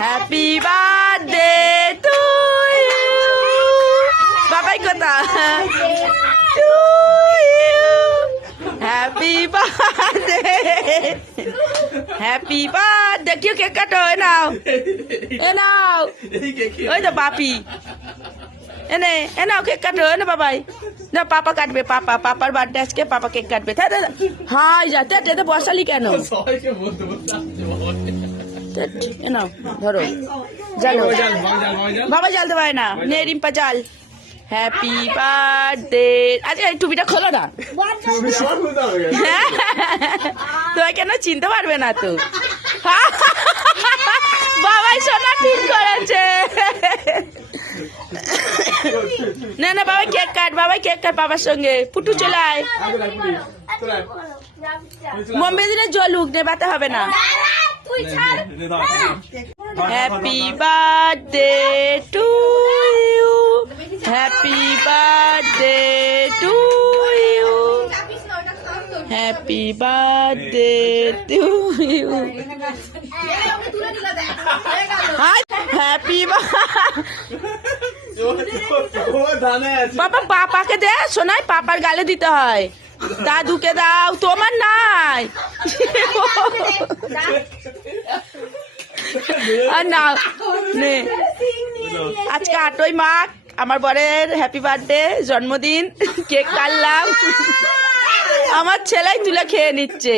Happy birthday to you. Babai কথা to you. Happy birthday, happy birthday. কেউ cake কাটো, এ নাও এ নাও। ওই তো বাপি এনে এ নাও কেক কাটো, এনে বাবাই না, পাপা কাটবে, পাপার বার্থডে আজকে, পাপা কেক কাটবে। হাই যাতে এতে বসালি কেন? নাও ধরো, জানো বাবা জ্বালতে পারে না, নে রিম্পা জাল। Happy birthday. আচ্ছা এই টুপিটা খোলো না, তোমায় কেন চিনতে পারবে না তো। বাবাই সোনা ঠিক করেছে। না না বাবা কেক কাট, বাবাই কেক কাট বাবার সঙ্গে। পুটু চলে আয়, মোমবাতিটা জ্বলুক, নেবাতে হবে না। Happy birthday to you, happy birthday to you, happy birthday to you. Happy পাপা, পাপাকে দে শোনাই, পাপার গালে দিতে হয়। দাদুকে দাও, তোমার নাই। আর না নে, আজকে 8ই মাঘ, আমার বরের হ্যাপি বার্থডে, জন্মদিন। কেক কাটলাম, আমার ছেলেই তুলে খেয়ে নিচ্ছে।